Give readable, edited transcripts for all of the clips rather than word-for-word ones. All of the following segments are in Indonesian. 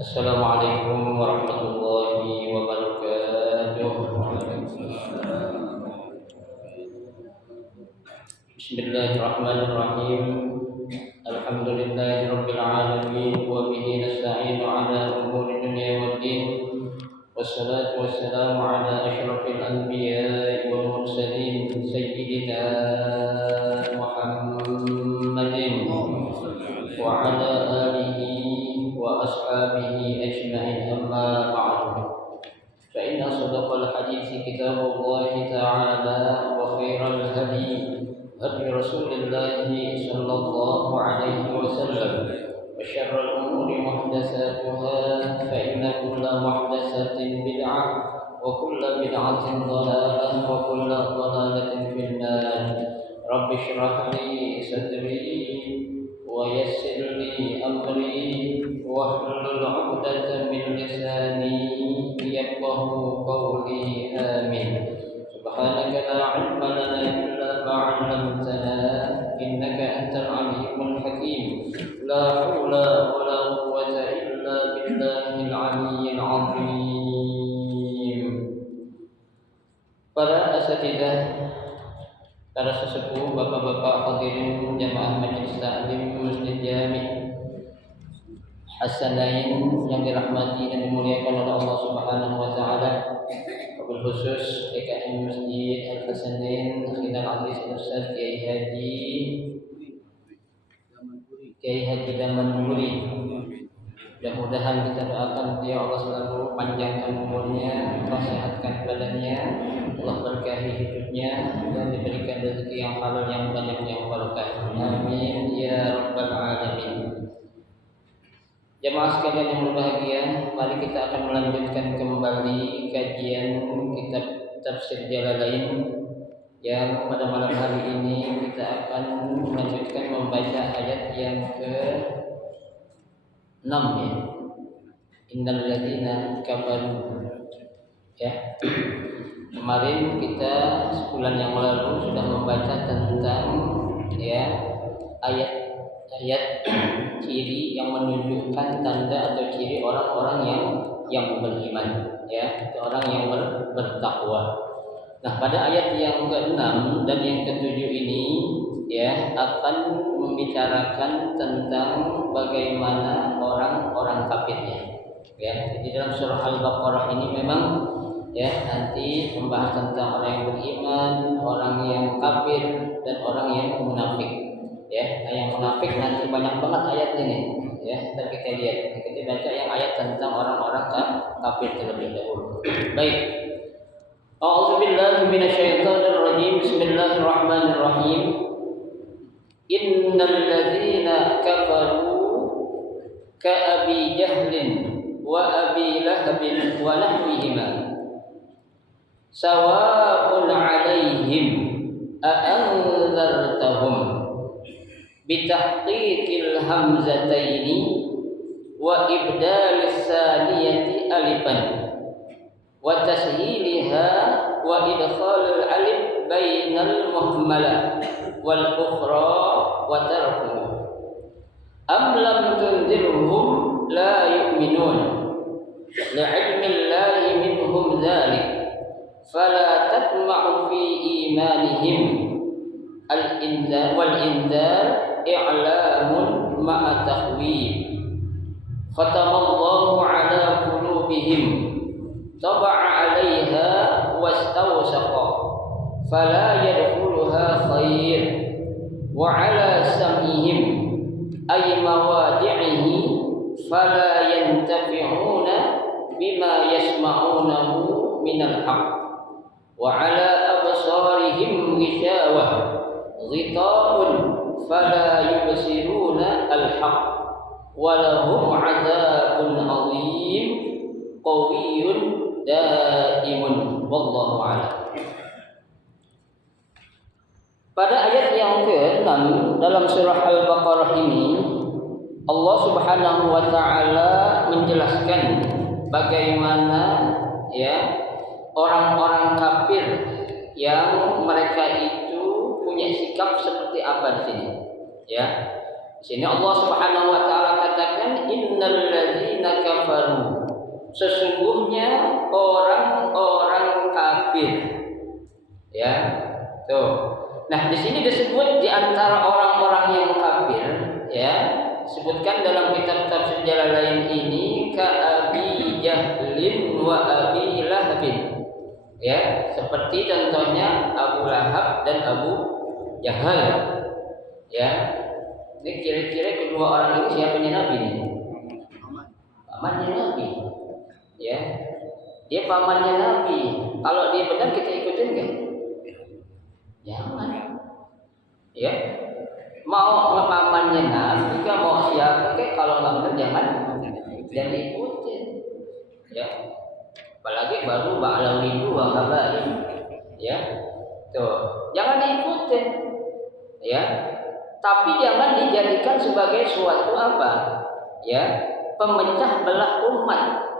Assalamualaikum warahmatullahi wabarakatuh. Bismillahirrahmanirrahim. Alhamdulillahirabbil alamin wa bihi nasta'inu ala umuri dunya waddin. Wassalatu wassalamu ala asyrafil anbiya'i wal mursalin sayyidina Muhammadin wa ala alihi wa ashabihi ajma'in, amma ba'du. Fa inna asdaqal hadithi kitabullahi ta'ala wa khairal hadi hadi Rasulillahi sallallahu alaihi wasallam wa syarrul umuri muhdatsatuha fa inna kulla muhdatsatin bid'ah wa kulla bid'atin dhalalah wa kulla dhalalatin fin nar. Rabbi shrah li sadri wa yassir li amri wahlul 'uqdatam min lisani yafqahu qawli. Amin. Subhanaka la 'ilma lana illa ma 'allamtana innaka antal 'alimul hakim. La haula ولا قوة إلا بالله العلي العظيم. Para asatidzah, para sesepuh, bapak-bapak hadirin jamaah majelis taklim Masjid Jami' Hasanain yang dirahmati dan dimuliakan oleh Allah Subhanahu wa taala. Wabil khusus DKM Masjid Al-Hasanain Khidal Aziz Ustaz Kiai Haji Damanuri. Mudah-mudahan kita doakan dia Allah selalu panjangkan umurnya, sehatkan badannya, Allah berkahi hidupnya dan diberikan rezeki yang halal yang banyak yang barokah. Amin ya rabbal alamin. Jemaah sekalian yang berbahagia, mari kita akan melanjutkan kembali kajian kitab Tafsir Jalalain yang pada malam hari ini kita akan melanjutkan membaca ayat yang ke-6 ya. Innal ladzina kafaru ya. Kemarin kita sebulan yang lalu sudah membaca tentang ya ayat-ayat ciri yang menunjukkan tanda atau ciri orang-orang yang beriman ya, itu orang yang bertakwa. Nah, pada ayat yang ke-6 dan yang ke-7 ini ya akan membicarakan tentang bagaimana orang-orang kafirnya. Ya, jadi dalam surah Al-Baqarah ini memang ya nanti membahas tentang orang yang beriman, orang yang kafir dan orang yang munafik. Ya, nah, yang munafik nanti banyak banget ayatnya nih. Ya, ntar kita lihat. Kita baca yang ayat tentang orang-orang kafir terlebih dahulu. Baik. A'udzu billahi minasyaitonir rajim. Bismillahirrahmanirrahim. Innal ladzina kafaru ka Abi Jahlin wa Abi Lahabin wa nahwihima sawa'un 'alaihim a anzartahum bitahqiqil hamzataini wa ibdalis saniyati alifan wa tashhiliha wa idkhalul alif bainal muhmalah wal ukhra wa tarkuhu am lam tunzirhum la yu'minun li'ilmi Allahi minhum dhalik fala tatma'u fi imanihim al-inzar wal inzar i'lamun ma'a tahwib khatamallahu ala qulubihim taba'a 'alaiha wastawsaqa fala yadkhuluha khair wa 'ala sam'ihim ay mawadi'ihi fala yantafi'una bima yasma'unahu minal haqq wa 'ala absarihim ghishawah ghita'un fala yubsiruna al-haqq wa lahum 'adzabun 'adzim qawiyyun daimun wallahu a'lam. Pada ayat yang ke-6 dalam surah Al-Baqarah ini Allah Subhanahu wa taala menjelaskan bagaimana ya orang-orang kafir yang mereka itu punya sikap seperti apa di sini. Ya. Di sini Allah Subhanahu wa taala katakan innal ladzina kafaru, sesungguhnya orang-orang kafir. Ya. Tuh. Nah, di sini disebut di antara orang-orang yang kafir, ya, disebutkan dalam kitab Tafsir Jalalain ini ka Abi Jahlin wa Abi Lahabin. Ya, seperti contohnya Abu Lahab dan Abu Jahal. Ya. Ini kira-kira kedua orang ini siapanya Nabi nih? Pamannya Nabi. Ya. Dia pamannya Nabi. Kalau dia benar kita ikutin enggak? Jangan. Ya. Mau pamannya Nabi, mau siapa kek, kalau enggak benar jangan ikutin. Ya. Apalagi baru ba'alawi dua kabarin. Ya. Tuh, jangan diikutin. Ya. Tapi jangan dijadikan sebagai suatu apa? Ya, pemecah belah umat.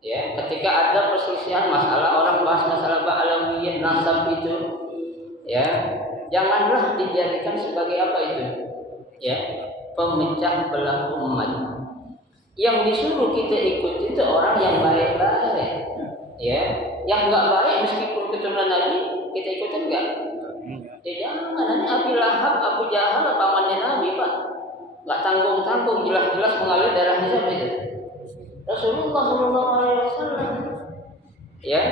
Ya, ketika ada perselisihan masalah, orang bahas masalah ba'alawiyah nasab itu, ya, janganlah dijadikan sebagai apa itu? Ya. pemecah belah umat. Yang disuruh kita ikuti itu orang yang baik-baik. Ya, yang enggak baik meskipun keturunan Nabi kita ikutin enggak? Jangan, nanti Abi Lahab, Abu Jahal, pamannya Nabi, Pak. Enggak tanggung-tanggung, jelas-jelas mengalir darahnya siapa itu? Rasulullah SAW. Ya,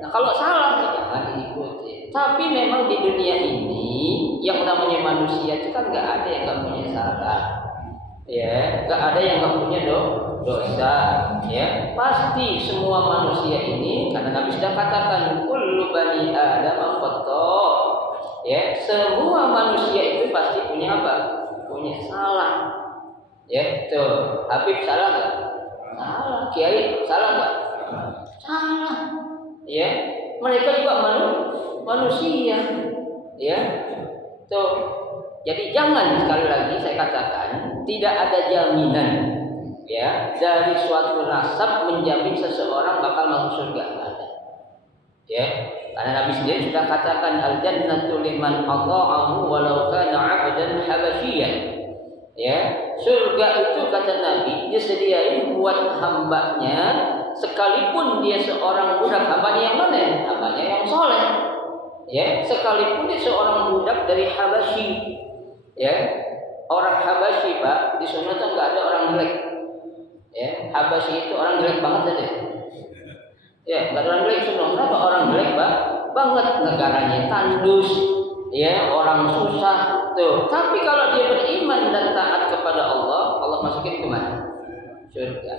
nah kalau salah jangan diikuti. Tapi memang di dunia ini yang namanya manusia itu kan enggak ada yang enggak punya salah. Ya, enggak ada yang enggak punya dosa. Ya, pasti semua manusia ini karena Nabi sudah katakan kullu bani Adam khata'. Ya, semua manusia itu pasti punya apa? Punya salah. Ya, tuh. Habib salah enggak? Salah. Kiai salah enggak? Salah. Ya, mereka juga manusia. Ya. Tuh. Jadi jangan, sekali lagi saya katakan, tidak ada jaminan ya dari suatu nasab menjamin seseorang bakal masuk surga. Enggak ada. Ya. Karena Nabi sendiri sudah katakan al-jannatu liman ata'ahu walau kana 'abdan habasyian. Ya, surga itu kata Nabi disediain buat hambanya sekalipun dia seorang budak. Hambanya yang mana? Hambanya yang soleh. Ya, sekalipun dia seorang budak dari Habasyi. Ya, orang Habasyi, Pak, di sana tuh enggak ada orang jelek. Ya, Habasyi itu orang jelek banget aja. Ya, enggak ada orang jelek semua. Kenapa orang jelek, Pak? Banget negaranya tandus, ya, orang susah tuh. Tapi kalau dia beriman dan taat kepada Allah, Allah masukin ke mana? Surga.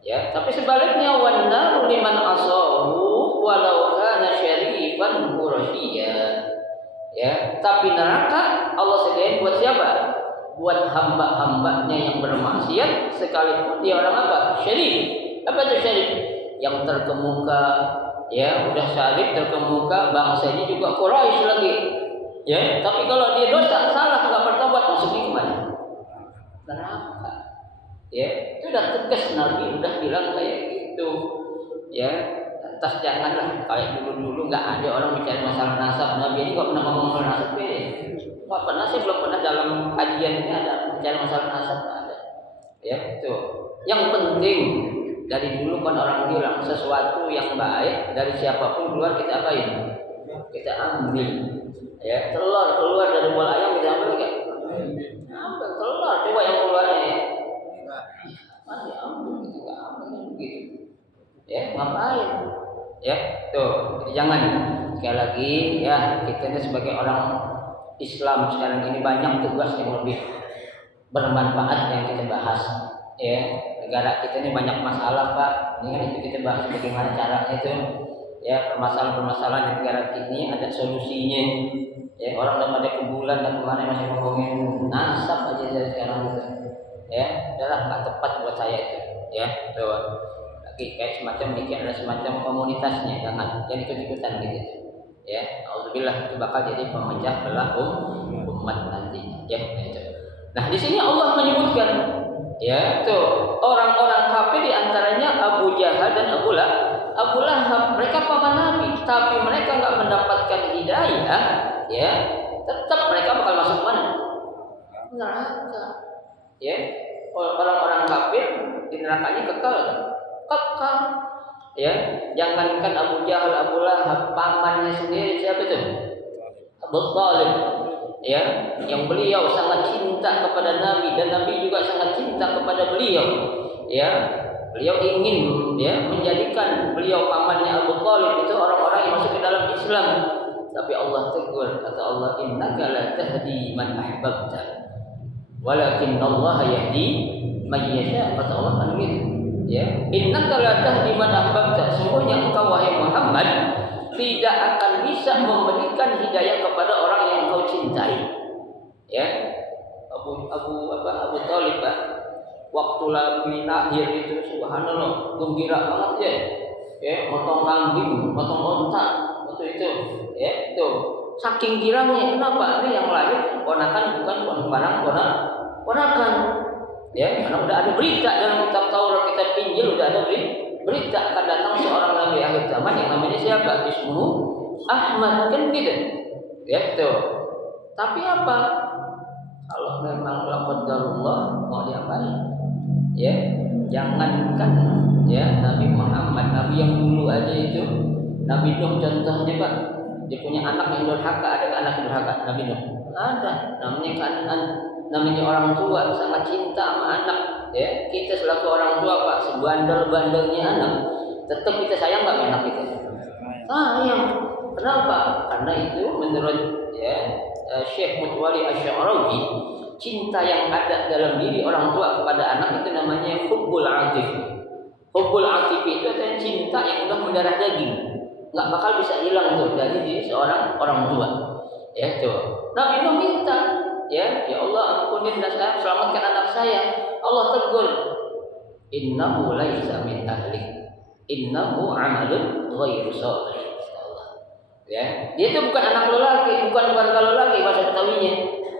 Ya, tapi sebaliknya wan naru liman asahu walau kana syarifan qurasyian. Ya, tapi neraka Allah sediain buat siapa? Buat hamba-hambanya yang bermaksiat sekalipun dia orang apa? Syarif. Apa itu syarif? Yang terkemuka, ya, udah syarif terkemuka, bangsanya juga Quraisy lagi. Ya, tapi kalau dia dosa, salah, enggak bertobat, masuknya ke mana? Neraka. Ya, itu udah tegas Nabi udah bilang kayak gitu. Ya, atas janganlah kayak dulu-dulu enggak ada orang bicara masalah nasab. Nabi ini enggak pernah ngomong masalah nasab ya. Enggak pernah, saya belum pernah dalam kajian ini ada bicara masalah nasab, enggak ada. Ya, itu. Yang penting dari dulu kan orang bilang sesuatu yang baik dari siapapun keluar kita apain? Kita ambil. Ya, telur keluar dari bola ayam kita ambil enggak? Ambil telur, coba yang keluarnya ya. Masih ambil, kita enggak ambil gitu. Ya, ngapain? Ya, tuh. Jadi jangan sekali lagi ya, kita ini sebagai orang Islam sekarang ini banyak tugas yang lebih bermanfaat yang kita bahas. Ya, negara kita ini banyak masalah, Pak. Ini kan itu kita bahas bagaimana caranya itu. Ya, permasalahan-permasalahan di negara ini ada solusinya. Ya, orang udah pada ke bulan dan kemarin masih ngomongin nasab aja dari sekarang gitu. Ya, udahlah nggak tepat buat saya itu. Ya, tuh. Lagi kayak semacam bikin ada semacam komunitasnya, jangan ikut-ikutan gitu. Ya, auzubillah itu bakal jadi pemecah belah umat nanti. Ya, itu. Nah, di sini Allah menyebutkan ya, tuh orang-orang kafir di antaranya Abu Jahal dan Abu Lahab, mereka paman Nabi, tapi mereka enggak mendapatkan hidayah, ya, tetap mereka bakal masuk mana? Neraka. Ya, orang-orang kafir di nerakanya kekal. Ya, jangankan Abu Jahal, Abu Lahab, pamannya sendiri siapa itu? Abu Thalib. Ya, yang beliau sangat cinta kepada Nabi dan Nabi juga sangat cinta kepada beliau. Ya, beliau ingin ya menjadikan beliau pamannya Abu Thalib itu orang-orang yang masuk ke dalam Islam. Tapi Allah tegur, kata Allah, innaka la tahdi man ahbabta, walakin Allah yahdi man yasha. Kata Allah kan gitu. Ya, innaka la tahdi man ahbabta, sungguhnya engkau wahai Muhammad tidak akan bisa memberikan hidayah kepada orang yang kau cintai. Ya, Abu Thalib, Pak, waktu lagi lahir itu subhanallah gembira banget ya. Ya, motong kambing, motong onta waktu itu. Ya, itu saking girangnya. Kenapa? Ini yang lahir ponakan bukan barang ponakan. Ya, karena udah ada berita dalam kitab Taurat, kitab Injil udah ada berita akan datang seorang nabi akhir zaman yang namanya siapa? Ismuhu Ahmad, kan gitu. Ya, tuh. Tapi apa? Kalau memang la qadarullah mau diapain? Ya, jangankan ya Nabi Muhammad, Nabi yang dulu aja itu, Nabi Nuh contohnya Pak, dia punya anak yang durhaka, ada anak durhaka Nabi Nuh? Ada, namanya kanan, namanya orang tua sangat cinta sama anak. Ya, kita selaku orang tua Pak, sebandel-bandelnya anak, tetap kita sayang nggak anak kita? Sayang. Kenapa? Karena itu menurut ya Syekh Mutwali Asy-Sya'rawi, cinta yang ada dalam diri orang tua kepada anak itu namanya hubbul atif. Hubbul atif itu adalah cinta yang udah mendarah daging, nggak bakal bisa hilang tuh dari diri seorang orang tua. Ya tuh. Nabi Nuh minta, ya Allah ampunin dan selamatkan anak saya. Allah tegur, innahu laisa min ahlik, innahu amalun ghairu shalih. Ya, dia itu bukan anak lo lagi, bukan keluarga lo lagi bahasa Betawinya.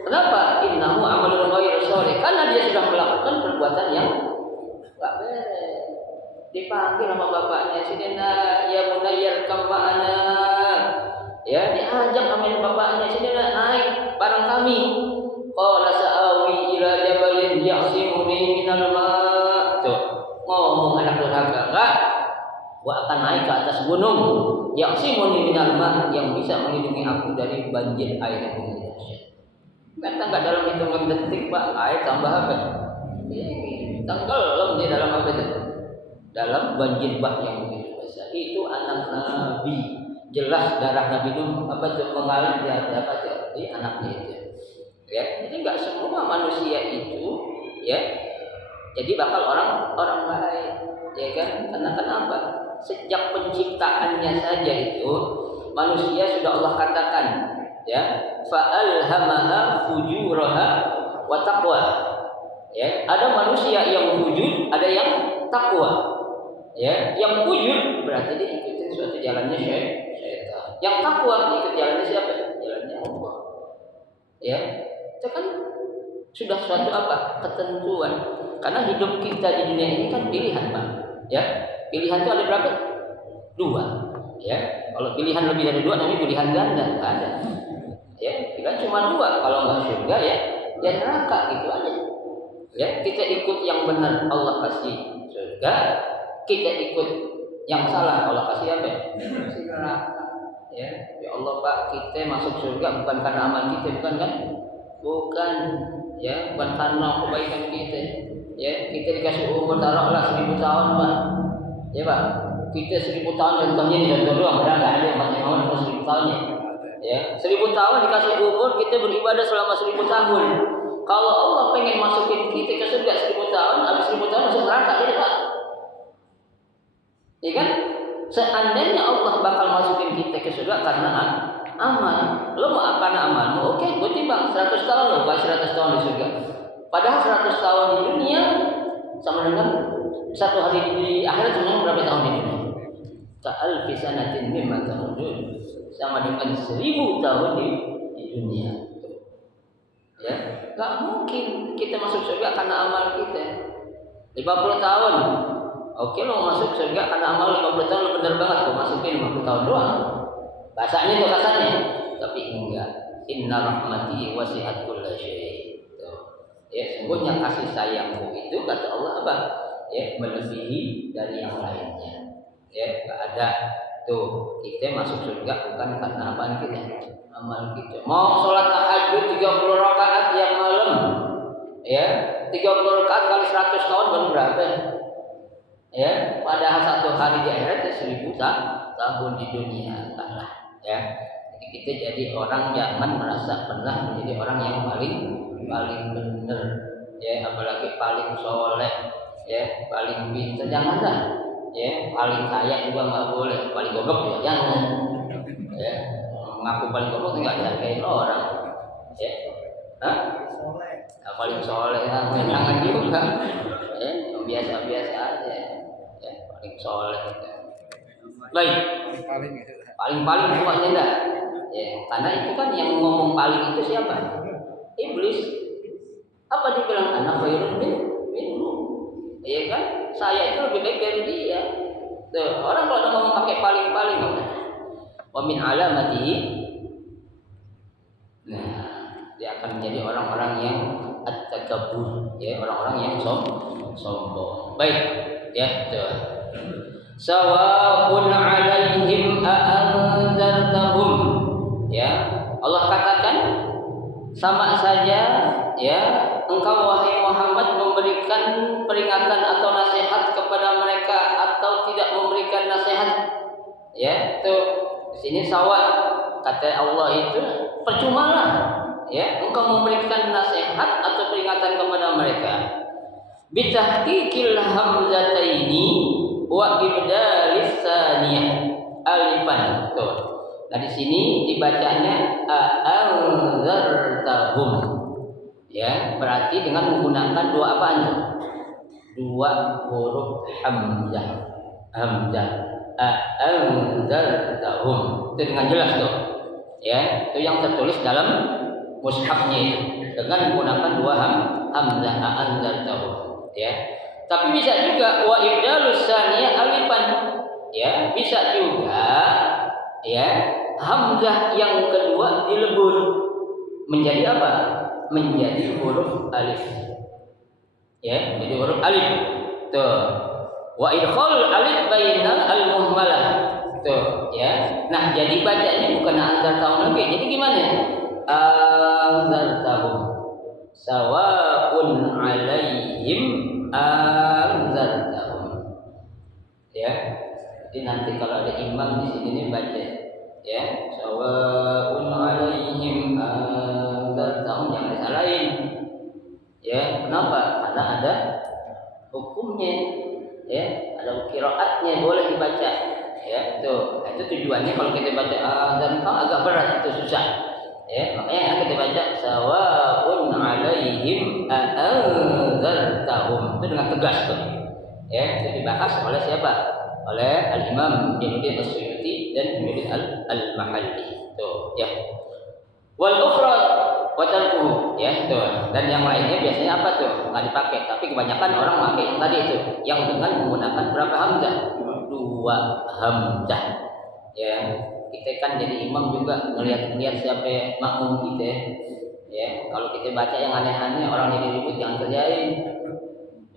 Kenapa? Innahu amalun ghairu shalih. Karena dia sudah melakukan perbuatan yang enggak beres. Dipanggil sama bapaknya, "Sidina ya bunayyar kam ma'ana." Ya, diajak sama bapaknya, "Sidina naik bareng kami." Qala sa'awi ila jabalin ya'simuni minal ma'. Tuh, ngomong anak durhaka. Enggak. Gua akan naik ke atas gunung yang simuni minal ma, yang bisa melindungi aku dari banjir air yang begitu dahsyat. Kata enggak dalam hitungan detik Pak, air tambah apa? Tenggelam di dalam apa itu? Dalam banjir bah yang begitu besar. Itu anak Nabi. Jelas darah Nabi itu apa tuh mengalir di apa tuh di anaknya itu. Ya, jadi enggak semua manusia itu ya jadi bakal orang baik, ya kan? Karena kenapa? Sejak penciptaannya saja itu manusia sudah Allah katakan ya fa'alhamaha fujuraha wa taqwa. Ya, ada manusia yang wujud, ada yang takwa. Ya, yang wujud berarti dia ikutin suatu jalannya syaitan. Yang takwa ikut jalannya siapa? Jalannya Allah. Ya, itu kan sudah suatu apa? Ketentuan. Karena hidup kita di dunia ini kan pilihan Pak. Ya, pilihan itu ada berapa? 2. Ya, kalau pilihan lebih dari 2 namanya pilihan ganda, ada. Ya, pilihan cuma 2. Kalau nggak surga ya neraka gitu aja. Ya, kita ikut yang benar Allah kasih surga, kita ikut yang salah Allah kasih apa? Kasih neraka. Ya Allah Pak, kita masuk surga bukan karena amal kita, bukan kan? Bukan. Ya, bukan karena kebaikan kita. Ya, kita dikasih umur taruhlah 1000 tahun Pak. Ya Pak, kita 1000 tahun contohnya ini contoh doang, padahal nggak ada yang Mas Muhammad umur 1000 tahunnya. Ya, 1000 tahun dikasih umur kita beribadah selama 1000 tahun. Kalau Allah pengen masukin kita ke surga 1000 tahun, habis 1000 tahun masuk neraka, jadi Pak. Ya kan? Seandainya Allah bakal masukin kita ke surga karena amal, lo mau karena amalmu, oke, gue timbang 100 tahun lo, 100 tahun di surga. Padahal 100 tahun di dunia sama dengan 1 hari di akhirat sama berapa tahun di dunia? Ka'alfi sanatin mimma ta'udun, sama dengan 1000 tahun di dunia. Ya, nggak mungkin kita masuk surga karena amal kita. 50 tahun, oke lo masuk surga karena amal 50 tahun lo bener banget, lo masukin 50 tahun doang. Bahasanya itu kasarnya, tapi enggak. Inna rahmati wasi'at kulla syai'. Ya, sungguhnya kasih sayangku itu kata Allah apa? Ya, melebihi dari yang lainnya. Ya, enggak ada tuh kita masuk surga bukan karena apaan kita, amal kita. Mau sholat tahajud 30 rakaat tiap malam, ya 30 rakaat kali 100 tahun baru berapa? Ya, padahal 1 hari di akhirat 1000 tahun di dunia, entahlah. Ya, jadi kita jadi orang jangan merasa pernah menjadi orang yang paling benar. Ya, apalagi paling soleh, ya paling pintar, janganlah. Ya, paling kaya juga nggak boleh, paling goblok juga jangan. Ya, mengaku paling goblok nggak dihargain orang. Ya, paling soleh, jangan juga. Ya, biasa-biasa aja. Ya, paling soleh. Baik, paling pokoknya enggak. Ya, karena itu kan yang ngomong paling itu siapa? Iblis. Apa dibilang anak khairun minhu? Iya kan? Saya itu lebih baik dari dia. Tuh, orang kalau ngomong pakai paling-paling enggak. Wa min alamatihi. Nah, di ya akan menjadi orang-orang yang at-takabbur, ya orang-orang yang sombong. Baik, ya tuh. Sawa'un 'alaihim a'anzartahum. Ya, Allah katakan sama saja ya engkau wahai Muhammad memberikan peringatan atau nasihat kepada mereka atau tidak memberikan nasihat. Ya, tuh di sini sawa kata Allah itu percumalah ya engkau memberikan nasihat atau peringatan kepada mereka. Bitahqiqil hamzataini wa ibdalis tsaniyah alifan. Tuh. Nah di sini dibacanya a'anzartahum. Ya, berarti dengan menggunakan dua apaan tuh? Dua huruf hamzah. Hamzah. A'anzartahum. Itu dengan jelas tuh. Ya, itu yang tertulis dalam mushafnya itu dengan menggunakan dua hamzah a'anzartahum. Ya. Tapi bisa juga wa ibdalus tsaniyah alifan. Ya, bisa juga ya hamzah yang kedua dilebur menjadi apa? Menjadi huruf alif. Ya, menjadi huruf alif. Tuh. Wa idkhalul alif bainal al-muhmalah. Tuh, ya. Nah, jadi bacanya bukan anzartahum lagi. Jadi gimana? Anzartahum. Sawa'un 'alaihim anzartahum. Ya. Jadi nanti kalau ada imam di sini nih baca ya sawa'un 'alaihim anzartahum, jangan disalahin. Ya, kenapa? Karena ada hukumnya. Ya, ada qiraatnya boleh dibaca. Ya, tuh. Nah, itu tujuannya kalau kita baca anzartahum agak berat, itu susah. Ya, makanya kita baca sawa'un 'alaihim anzartahum. Itu dengan tegas tuh. Ya, itu dibahas oleh siapa? Oleh Al-Imam Jainuddin As-Suyuti dan Jainuddin Al-Mahalli. Tuh, ya. Wal ufrad wa tarkuhu, ya, tuh. Dan yang lainnya biasanya apa tuh? Enggak dipakai, tapi kebanyakan orang pakai yang tadi itu, yang dengan menggunakan berapa hamzah? Dua hamzah. Ya, kita kan jadi imam juga ngelihat siapa makmum kita. Ya, kalau kita baca yang aneh-aneh orang jadi ribut jangan kerjain.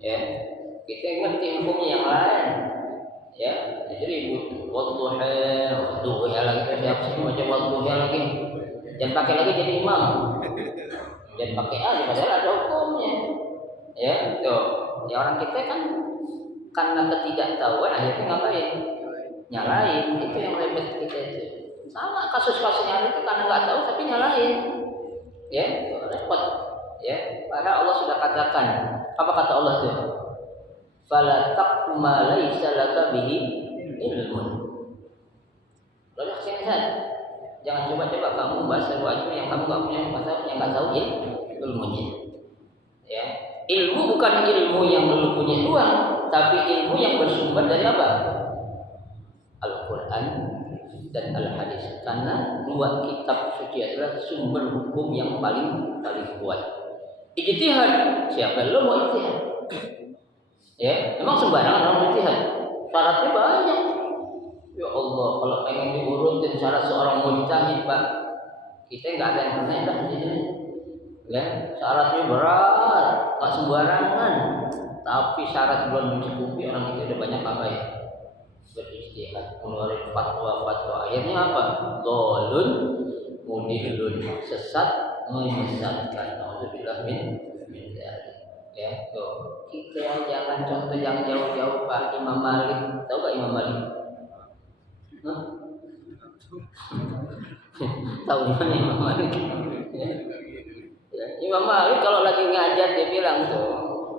Ya, kita ngerti hukumnya yang lain. Ya, jadi ribut wadduha lagi siapa sih baca wadduha lagi. Jangan pakai lagi jadi imam. Jangan pakai aja padahal ada hukumnya. Ya, tuh. Ya orang kita kan karena ketidaktahuan akhirnya ngapain? Nyalain. Itu yang ribet kita itu. Sama kasus-kasusnya itu karena nggak tahu tapi nyalain. Ya, itu repot. Ya, padahal Allah sudah katakan. Apa kata Allah tuh? Fala taqfu ma laysa laka bihi ilmun. Lalu kesini jangan coba-coba kamu membahas sesuatu yang kamu nggak punya masalah, yang nggak tahu ilmunya. Ya, ilmu bukan ilmu yang lu punya doang, tapi ilmu yang bersumber dari apa? Al-Quran dan Al-Hadis. Karena dua kitab suci adalah sumber hukum yang paling kuat. Ijtihad, siapa lu mau ijtihad? Ya, memang sembarangan orang ijtihad. Syaratnya banyak. Ya Allah, kalau pengen diurutin syarat seorang mujtahid, Pak, kita nggak ada yang pernah dah di sini. Ya, syaratnya berat, nggak sembarangan. Tapi syarat belum mencukupi, orang itu udah banyak apa ya? Berijtihad, mengeluarkan fatwa. Akhirnya apa? Dhalun mudillun, sesat menyesatkan. Alhamdulillah min dzalik. Ya, tuh. Kita jangan contoh yang jauh-jauh, Pak. Imam Malik, tahu gak Imam Malik? Tahu mana Imam Malik? Ya. Imam Malik kalau lagi ngajar dia bilang tuh,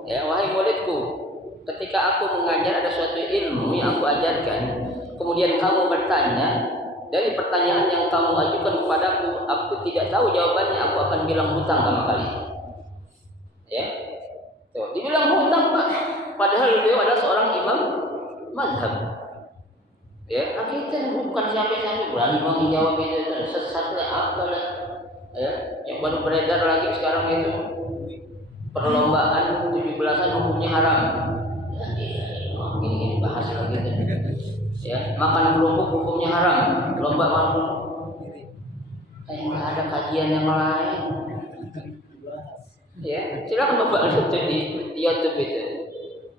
ya wahai muridku, ketika aku mengajar ada suatu ilmu yang aku ajarkan, kemudian kamu bertanya, dari pertanyaan yang kamu ajukan kepadaku, aku tidak tahu jawabannya, aku akan bilang hutang sama kalian. Ya, tuh, dibilang hutang Pak, padahal beliau adalah seorang imam mazhab. Ya, nah kita bukan sampai berani menjawab itu sesat lah apalah. Ya, yang baru beredar lagi sekarang itu perlombaan 17-an hukumnya haram. Ya, gini bahas lagi kan. Ya, makan kerupuk hukumnya haram. Lomba makan. Kayak nggak ada kajian yang lain. Ya, silakan Bapak lihat di YouTube itu.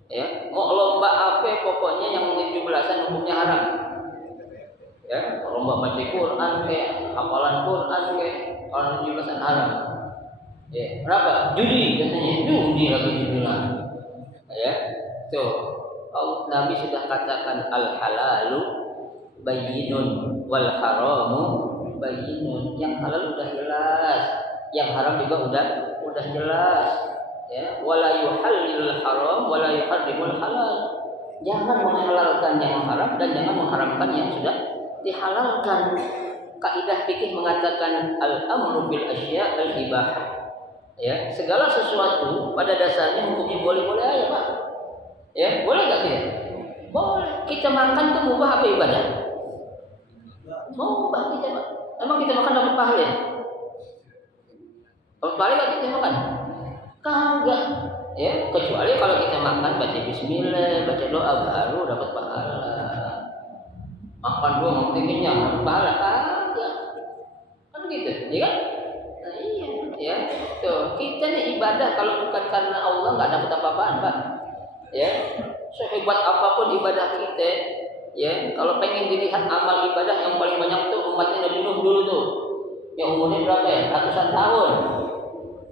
Ya, mau lomba apa pokoknya yang 17-an hukumnya haram. Ya, lomba baca Quran kayak hafalan Quran kayak kalau 17-an haram. Ya, berapa? Judi biasanya. Judi lagi judian. Ya. Tuh. Nabi sudah katakan al halalu bayyinun wal haramu bayyinun. Yang halal udah jelas, yang haram juga udah jelas. Ya, wala yuhallilul haram wala yuharrimul halal. Jangan menghalalkan yang haram dan jangan mengharamkan yang sudah dihalalkan. Kaidah fikih mengatakan al-amru bil asya' al-ibahah. Ya, segala sesuatu pada dasarnya hukumnya boleh-boleh aja, Pak. Ya, boleh enggak kita? Boleh. Kita makan itu mubah apa ibadah? Mubah kita, Pak. Emang kita makan dapat pahala ya? Dapat pahala enggak kita makan? Kagak. Ya, kecuali kalau kita makan baca bismillah, baca doa baru dapat pahala. Makan doang nanti kenyang dapat pahala kagak. Kan gitu, ya kan? Nah, iya, ya. Tuh, kita nih ibadah kalau bukan karena Allah enggak dapat apa-apaan, Pak. Ya. Sehebat apapun ibadah kita, ya, kalau pengen dilihat amal ibadah yang paling banyak tuh umatnya Nabi Nuh dulu tuh. Yang umurnya berapa ya? Ratusan tahun.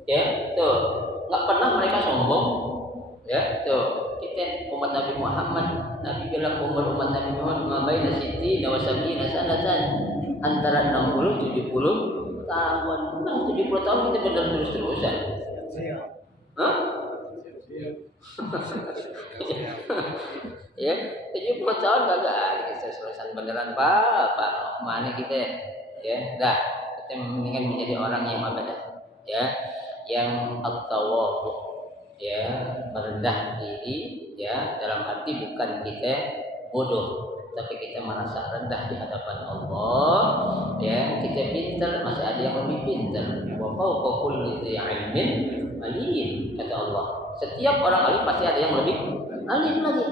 Ya, tuh. Enggak pernah mereka sombong. Ya, tuh. Kita umat Nabi Muhammad, Nabi bilang umur umat Nabi Muhammad mabaina siti wa sab'ina sanatan, antara 60 70 tahun. Memang 70 tahun kita benar terus-terusan. Hah? Ya, 70 tahun kagak ada terus-terusan beneran Pak. Mana kita? Ya, dah. Kita mendingan menjadi orang yang apa dah? Ya, yang at-tawadhu. Ya, merendah diri, ya, dalam arti bukan kita bodoh, tapi kita merasa rendah di hadapan Allah. Ya, kita pintar, masih ada yang lebih pintar. Wa fawqa kulli dzi 'ilmin alim, kata Allah. Setiap orang alim pasti ada yang lebih alim lagi.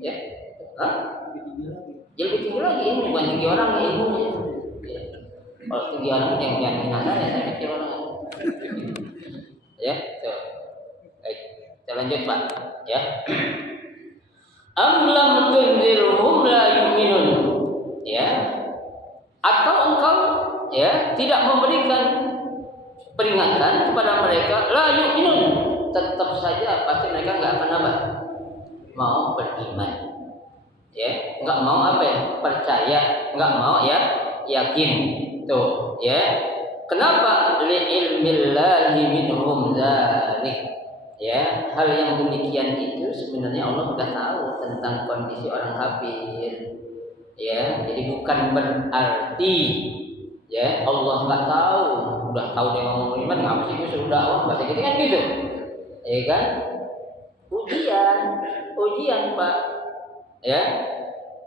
Ya, jadi lebih tinggi lagi ilmu, bukan tinggi orang ilmunya. Ya. Kalau tinggi orang yang hina saya kecil orang. Ya, tuh. Kita lanjut Pak, ya. Am lam tunzirhum la yu'minun. Ya. Atau engkau ya tidak memberikan peringatan kepada mereka la yu'minun. Tetap saja pasti mereka enggak akan apa? Mau beriman. Ya, enggak mau apa ya? Percaya, enggak mau ya yakin. Tuh, ya. Kenapa? Li ilmillahi minhum dzalik. Ya, hal yang demikian itu sebenarnya Allah sudah tahu tentang kondisi orang kafir. Ya, jadi bukan berarti ya Allah nggak tahu, udah tahu dia ngomong iman, ngapa sih gue suruh dakwah, bahasa gitu kan gitu, ya kan? Ujian Pak. Ya,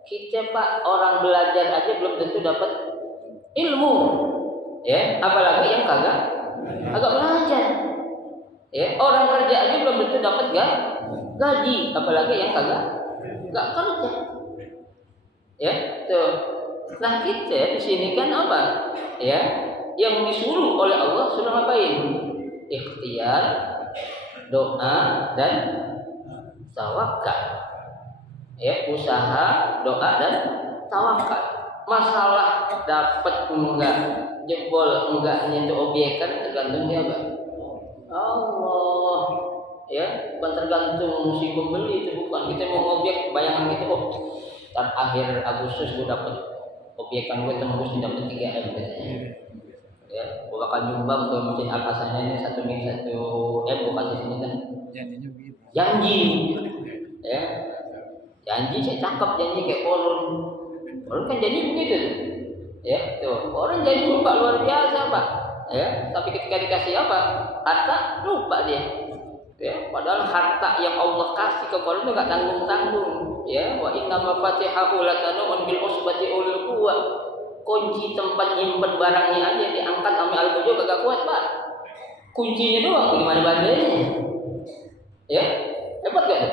kita Pak orang belajar aja belum tentu dapat ilmu. Ya, apalagi yang kagak belajar. Ya, orang kerja aja belum tentu dapat gaji, apalagi yang kagak kerja. Ya, tuh. Nah kita di sini kan apa? Ya, yang disuruh oleh Allah sudah ngapain? Ikhtiar, doa dan tawakal. Ya, usaha, doa dan tawakal. Masalah dapat enggak, jebol enggaknya itu obyekan tergantung dia apa? Allah, ya, bukan tergantung si pembeli itu, bukan. Kita mau objek bayangan gitu, dan akhir Agustus gue dapat obyekan gue tembus di dapat 3M katanya. Ya, gue bakal nyumbang ke Masjid Al Hasannya ini 1 M gue kasih sini kan. Janji, ya, janji saya cakep janji kayak Korun kan janji begitu, ya, tuh orang janji Pak luar biasa Pak. Ya, tapi ketika dikasih apa? Harta lupa dia. Ya, padahal harta yang Allah kasih ke Korun itu enggak tanggung-tanggung. Ya, wa inna mafatihahu latanu bil usbati ulil quwwah. Kunci tempat nyimpen barangnya aja diangkat sama Al-Bojo kagak kuat, Pak. Kuncinya doang gimana bandanya? Ya, hebat gak?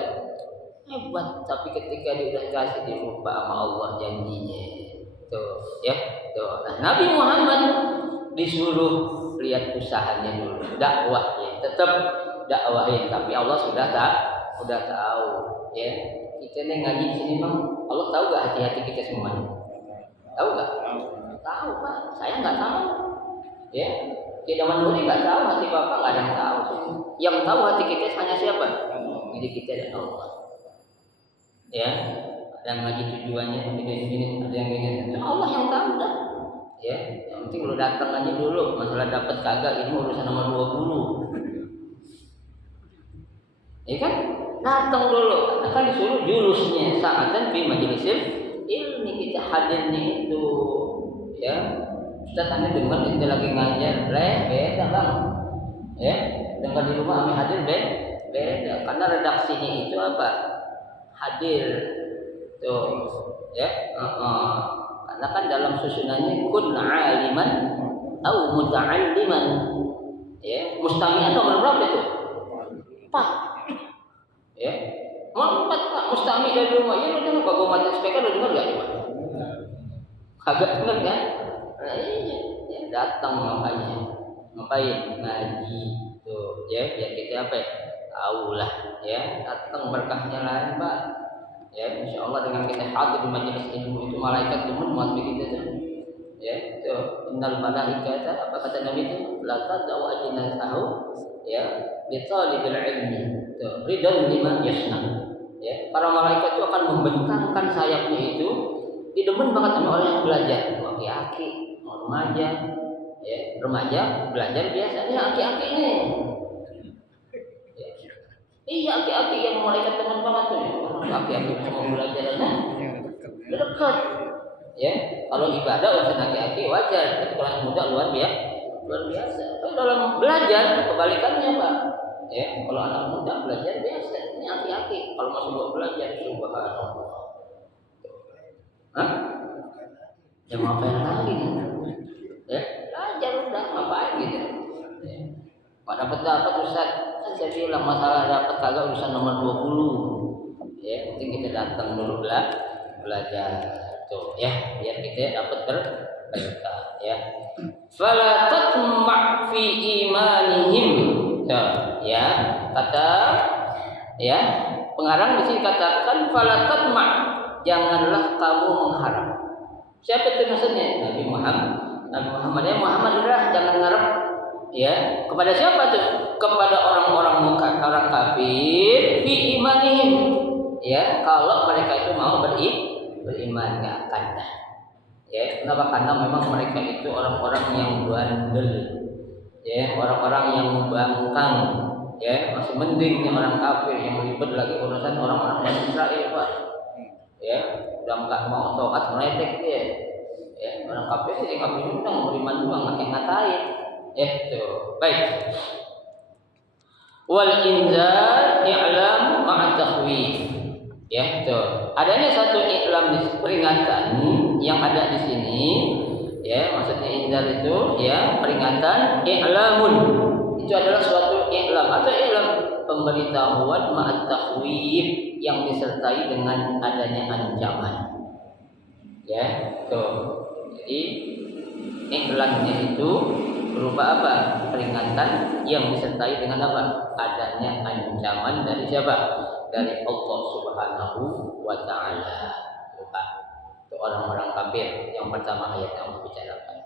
Hebat, tapi ketika dia udah kasih dia lupa sama Allah janjinya. Tuh, ya. Tuh. Nah, Nabi Muhammad disuruh lihat usahanya dulu, dakwahnya. tetap dakwahin, tapi Allah sudah tahu, ya. Kita nih ngaji di sini Bang, Allah tahu gak hati-hati kita semuanya? Tahu gak? Tahu Pak, saya nggak tahu, ya. Di zaman dulu nggak tahu hati Bapak, nggak ada yang tahu. Yang tahu hati kita hanya siapa? Jadi kita dan Allah, ya. Ada yang ngaji tujuannya begini, ada yang gini, Allah yang tahu dah. Ya, yang penting lu datang aja dulu. Masalah dapat kagak ini urusan nomor 20. Ya kan? Datang dulu. Karena kan disuruh julusnya sa'atan fi majlisil ilmi, kita hadirnya itu. Ya. Ustaz Anda dengar kita lagi ngajar, beda Bang. Ya, dengar di rumah kami hadir beda. Karena redaksinya itu apa? Hadir. Tuh. Ya. Karena kan dalam susunannya kun aliman atau muta'alliman, ya. Mustami'an nomor berapa itu? 4. Ya. Mau 4 Pak, mustami dari rumah. Ya lu dengar kok gua mati speaker, lu dengar enggak? Kagak dengar kan? Nah, iya. Ya, datang makanya. Ngapain? Ngaji tuh, ya, biar kita apa ya? Tahu lah, ya. Datang berkahnya lain, Pak. Ya, insya Allah dengan kita hadir di majelis ilmu itu malaikat demen mati kita tuh. Ya, itu innal malaikata, apa kata Nabi itu? La tad'u ajnatahu, ya, li talibil ilmi. Tuh, ridan lima yasna. Ya, para malaikat itu akan membentangkan sayapnya itu didemen banget sama orang yang belajar. Aki-aki, remaja, ya, remaja belajar biasanya aki-aki ini. Iya, aki-aki yang malaikat teman banget tuh. Aki-aki mau belajar dekat. Ya, kalau ibadah urusan aki-aki wajar. Tapi kalau muda luar biasa. Tapi dalam belajar kebalikannya Pak. Ya, kalau anak muda belajar biasa. Ini aki-aki. Kalau masih mau belajar subhanallah. Hah? Ya ngapain lagi? Ya, belajar udah ngapain gitu. Ya. Pak dapat Ustaz. Saya bilang masalah dapat kagak urusan nomor 20. Ya, penting kita datang dulu belajar tuh ya, biar kita dapat berkah ya. Fala tatma' fi imanihim. Ya, kata ya, pengarang di sini katakan fala tatma', janganlah kamu mengharap. Siapa itu maksudnya? Nabi Muhammad ya, Muhammad adalah jangan mengharap. Ya, kepada siapa tuh? Kepada orang kafir fi imanihim. Ya, kalau mereka itu mau beriman enggak akan dah. Ya, kenapa? Karena memang mereka itu orang-orang yang bandel. Ya, orang-orang yang membangkang. Ya, masih mending yang orang kafir yang ribet lagi urusan orang-orang Bani Israil, Pak. Ya, udah enggak mau taat meledek dia. Ya, orang kafir sih enggak beriman, beriman doang ngatain. Itu baik. Wal inzar i'lam ma'a takhwif. Ya, itu. Adanya satu i'lam di peringatan yang ada di sini. Ya, maksudnya inzar itu ya peringatan, i'lamun. Itu adalah suatu i'lam atau i'lam pemberitahuan ma'a takhwif yang disertai dengan adanya ancaman. Ya, itu. Jadi i'lamnya itu berupa apa? Peringatan yang disertai dengan apa? Adanya ancaman dari siapa? Dari Allah Subhanahu wa taala. Itu orang-orang kafir. Yang pertama ayat yang membicarakan.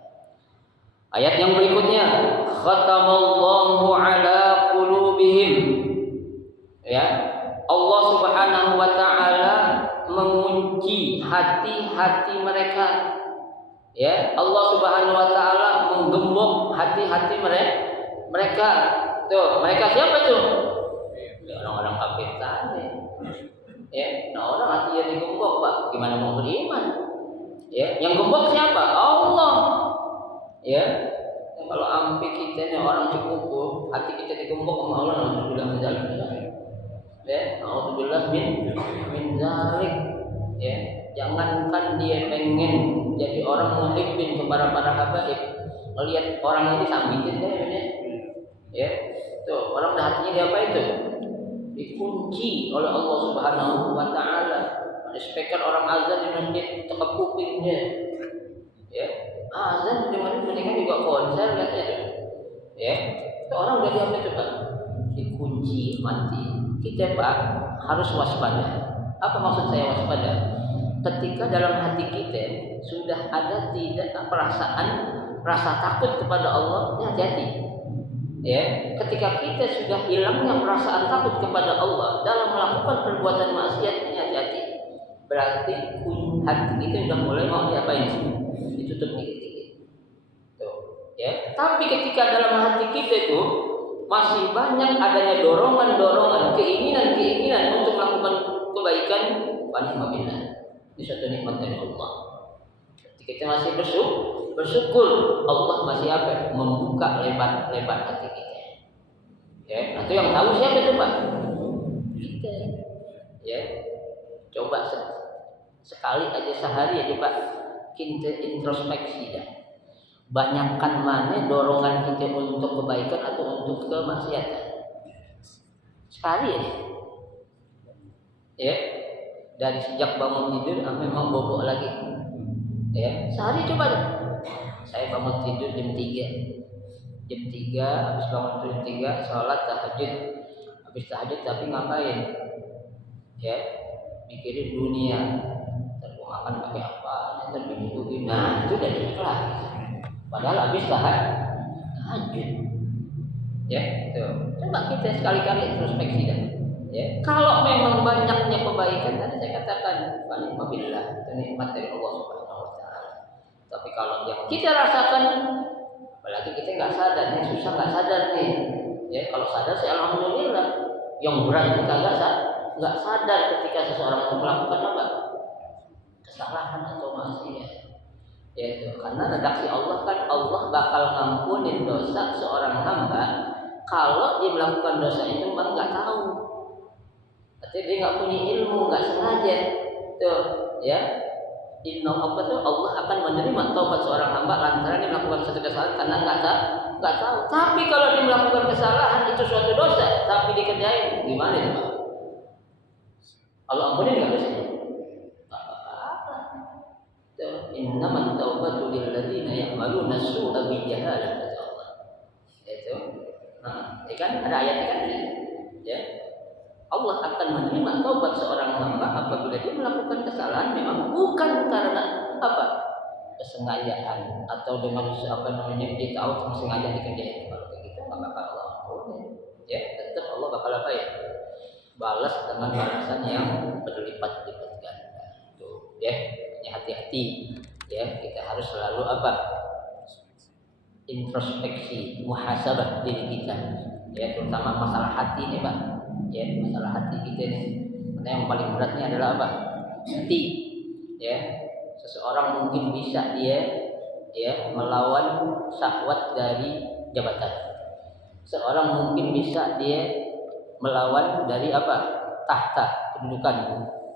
Ayat yang berikutnya, khatamallahu ala qulubihim. Ya. Allah Subhanahu wa taala mengunci hati-hati mereka. Ya, Allah Subhanahu wa taala menggembok hati-hati mereka. Tuh, mereka siapa tuh? Ya, orang-orang kafir tadi. Ya, nah orang hatinya digembok, Pak. Gimana mau beriman? Ya, yang gembok siapa? Allah. Ya. Dan kalau ampi kita nih orang cukup, hati kita digembok sama Allah, alhamdulillah min zalik. Ya, alhamdulillah min zalik. Ya, jangankan dia pengen jadi orang muhibbin kepada para habaib, melihat orang ini sambitin deh, ya, tuh orang dah hatinya dia apa itu? Dikunci oleh Allah Subhanahu wa taala. Ada speaker orang azan di masjid tekap kupingnya. Ya, azan di mana mendingan juga konser katanya tuh. Ya, orang udah diambil itu Pak, dikunci mati. Kita Pak harus waspada. Apa maksud saya waspada? Ketika dalam hati kita sudah ada tidak perasaan rasa takut kepada Allah, ini hati-hati. Ya, ketika kita sudah hilangnya perasaan takut kepada Allah dalam melakukan perbuatan maksiat, ini hati-hati. Berarti hati kita sudah mulai mau diapain? Ditutup dikit-dikit. Tuh, ya. Tapi ketika dalam hati kita itu masih banyak adanya dorongan-dorongan, keinginan-keinginan untuk melakukan kebaikan, alhamdulillah. Ini suatu nikmat dari Allah. Ketika kita masih bersyukur, Allah masih apa? Membuka lebar-lebar hati kita. Ya, itu yang tahu siapa itu Pak? Kita. Ya, coba sekali aja sehari aja Pak, kita introspeksi dah. Banyakkan mana dorongan kita untuk kebaikan atau untuk kemaksiatan? Sekali aja. Ya, dari sejak bangun tidur sampai mau bobo lagi. Ya, sehari coba deh. Saya bangun tidur jam 3. Jam 3 habis bangun tidur jam 3 salat tahajud. Habis tahajud tapi ngapain? Ya, mikirin dunia. Ntar gua makan pakai apa? Ntar begini. Nah, itu dari ikhlas. Padahal habis tahajud. Ya, tuh. Coba kita sekali-kali introspeksi dah. Ya, kalau memang banyaknya kebaikan tadi saya katakan alhamdulillah, itu nikmat dari Allah Subhanahu wa taala. Tapi kalau yang kita rasakan, apalagi kita nggak sadar, nih susah nggak sadar nih. Ya, kalau sadar saya alhamdulillah. Yang berat kita nggak sadar ketika seseorang itu melakukan apa? Kesalahan atau maksiat. Ya itu karena redaksi Allah kan Allah bakal ngampunin dosa seorang hamba kalau dia melakukan dosa itu memang nggak tahu. Artinya dia nggak punya ilmu, nggak sengaja. Tuh, ya. Inna Allah akan menerima taubat seorang hamba lantaran dia melakukan suatu kesalahan karena nggak tahu. Tapi kalau dia melakukan kesalahan itu suatu dosa, tapi dikerjain, gimana itu Pak? Allah ampunin nggak dosanya? Innamat taubatu lil ladzina ya'maluna su'a bi jahalah kata Allah. Itu. Nah, ini kan ada ayatnya kan ya. Allah akan menerima taubat seorang hamba apabila dia melakukan kesalahan memang bukan karena apa? Kesengajaan atau dengan apa namanya dia tahu sengaja dikerjain. Kalau kayak gitu enggak bakal Allah ampuni. Ya, tetap Allah bakal apa ya? Balas dengan balasan yang berlipat-lipat ganda. Tuh, ya. Hati-hati ya, kita harus selalu apa? Introspeksi, muhasabah diri kita. Ya, terutama masalah hati nih, Pak. Ya, masalah hati kita nih. Karena yang paling beratnya adalah apa? Hati. Ya. Seseorang mungkin bisa dia ya melawan syahwat dari jabatan. Seorang mungkin bisa dia melawan dari apa? Tahta, kedudukan.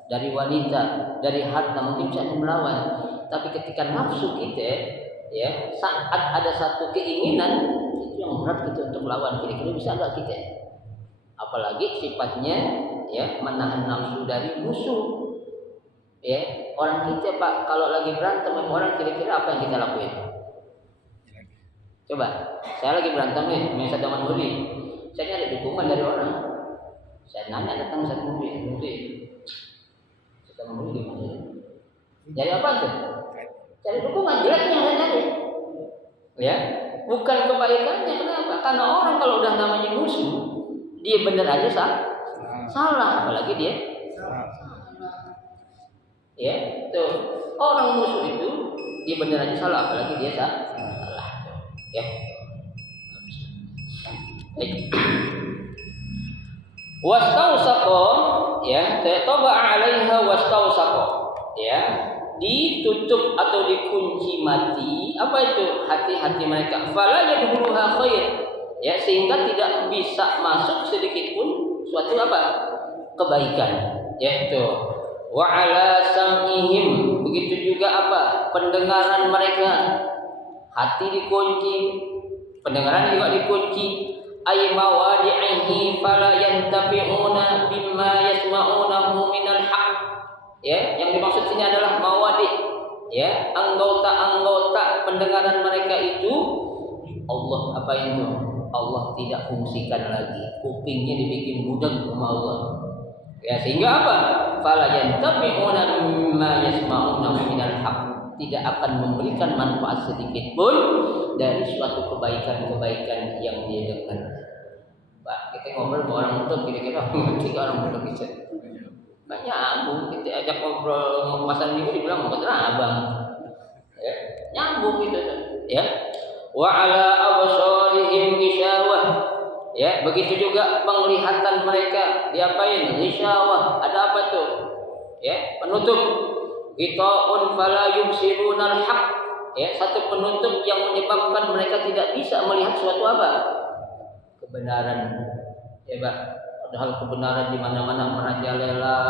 Dari wanita, dari harta mungkin bisa melawan. Tapi ketika nafsu kita, ya saat ada satu keinginan itu yang berat kita untuk melawan. Kira-kira bisa nggak kita? Apalagi sifatnya, ya menahan nafsu dari musuh. Ya orang kita Pak kalau lagi berantem sama orang kira-kira apa yang kita lakuin? Coba, saya lagi berantem nih, misalnya teman Muli, saya nyari dukungan dari orang. Saya nanya datang saya Muli. Kita ngomong gimana? Jadi apa tuh? Cari dukungan jeleknya yang tadi. Ya, bukan kebaikannya. Kenapa? Karena orang kalau udah namanya musuh, dia benar aja salah, apalagi dia salah. Ya, tuh orang musuh itu dia benar aja salah, apalagi dia salah. Ya. Baik. Wastausaqa ya taba 'alaiha wastausaqa ya ditutup atau dikunci mati apa itu hati-hati mereka fala yadkhuluha khair ya sehingga tidak bisa masuk sedikit pun suatu apa kebaikan ya itu wa 'ala sam'ihim begitu juga apa pendengaran mereka hati dikunci pendengaran juga dikunci ay mawadi'ihi fala yantafi'una bimma yasma'unahu minal haqq ya yang dimaksud sini adalah mawadi ya anggota-anggota pendengaran mereka itu Allah apa itu? Allah tidak fungsikan lagi. Kupingnya dibikin budak sama Allah. Ya sehingga apa? Fala yantabi'una mimma yasma'una minal haqq. Tidak akan memberikan manfaat sedikit pun dari suatu kebaikan-kebaikan yang dia dengar. Pak, kita ngobrol sama orang muda kira-kira tiga orang muda bisa. Nggak nyambung. Kita ajak ngobrol masalah ini dibilang mau abang. Ya, nyambung gitu ya. Wa ala absarihim ghishawah. Ya, begitu juga penglihatan mereka diapain? Ghishawah. Ada apa tuh? Ya, penutup. Ghita'un fala yubsirunal haqq. Ya, satu penutup yang menyebabkan mereka tidak bisa melihat suatu apa? Kebenaran. Ya, Pak. Padahal kebenaran di mana-mana merajalela.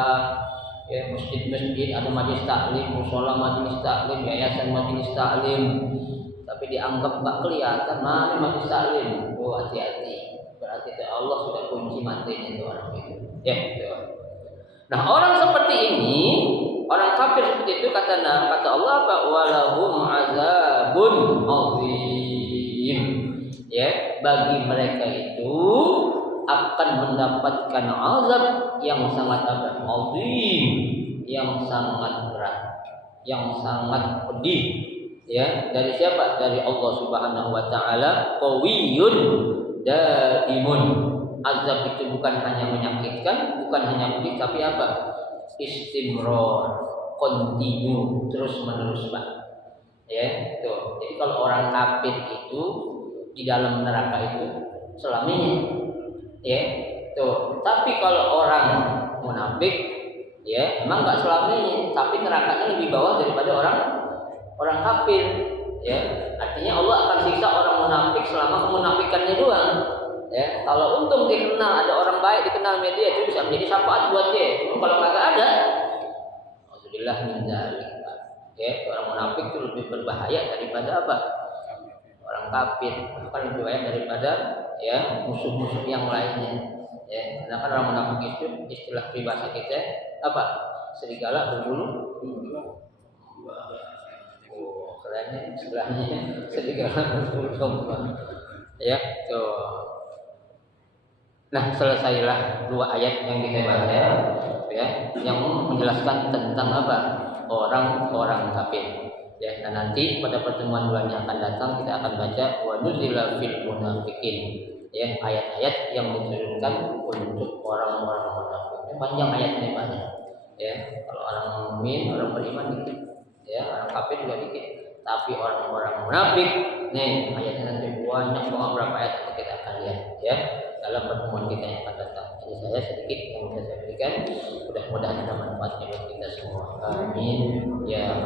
Ya, masjid-masjid ada majelis taklim, mushola majelis taklim, yayasan majelis taklim. Tapi dianggap enggak kelihatan mana majelis taklim. Oh, hati-hati. Berarti Allah sudah kunci matanya itu orang itu. Ya, itu. Nah, orang seperti ini, orang kafir seperti itu kata Allah apa? Walahum azabun azim. Ya, bagi mereka itu akan mendapatkan azab yang sangat azim, yang sangat berat, yang sangat pedih. Ya, dari siapa? Dari Allah Subhanahu wa taala. Qawiyyun daimun. Azab itu bukan hanya menyakitkan, bukan hanya pedih, tapi apa? Istimrar, continue, terus menerus, Pak. Ya, tuh. Jadi kalau orang kafir itu di dalam neraka itu selamanya. Ya, tuh. Tapi kalau orang munafik, ya, emang enggak selamanya, tapi nerakanya lebih bawah daripada orang kafir. Ya, artinya Allah akan siksa orang munafik selama kemunafikannya doang. Ya, kalau untung dikenal ada orang baik dikenal media itu bisa menjadi syafaat buat dia. Cuma kalau kagak ada, alhamdulillah min dzalik. Ya, orang munafik itu lebih berbahaya daripada apa? Orang kafir, bahkan lebih bahaya daripada ya musuh-musuh yang lainnya. Ya, karena kan orang munafik itu istilah peribahasa kita apa? Serigala berbulu. Oh, kerennya istilahnya serigala berbulu domba. Ya, tuh. Nah, selesailah dua ayat yang kita baca ya, yang menjelaskan tentang apa? Orang-orang kafir. Ya, dan nanti pada pertemuan bulan yang akan datang kita akan baca wa nuzila fil munafiqin. Ya, ayat-ayat yang diturunkan untuk orang-orang munafik. Panjang ayatnya banyak. Ya, kalau orang mukmin, orang beriman dikit. Ya, orang kafir juga dikit. Tapi orang-orang munafik, nih ayatnya nanti banyak banget berapa ayat yang kita akan lihat ya dalam pertemuan kita yang akan datang. Jadi saya sedikit yang bisa saya berikan, mudah-mudahan ada manfaatnya buat kita semua. Amin ya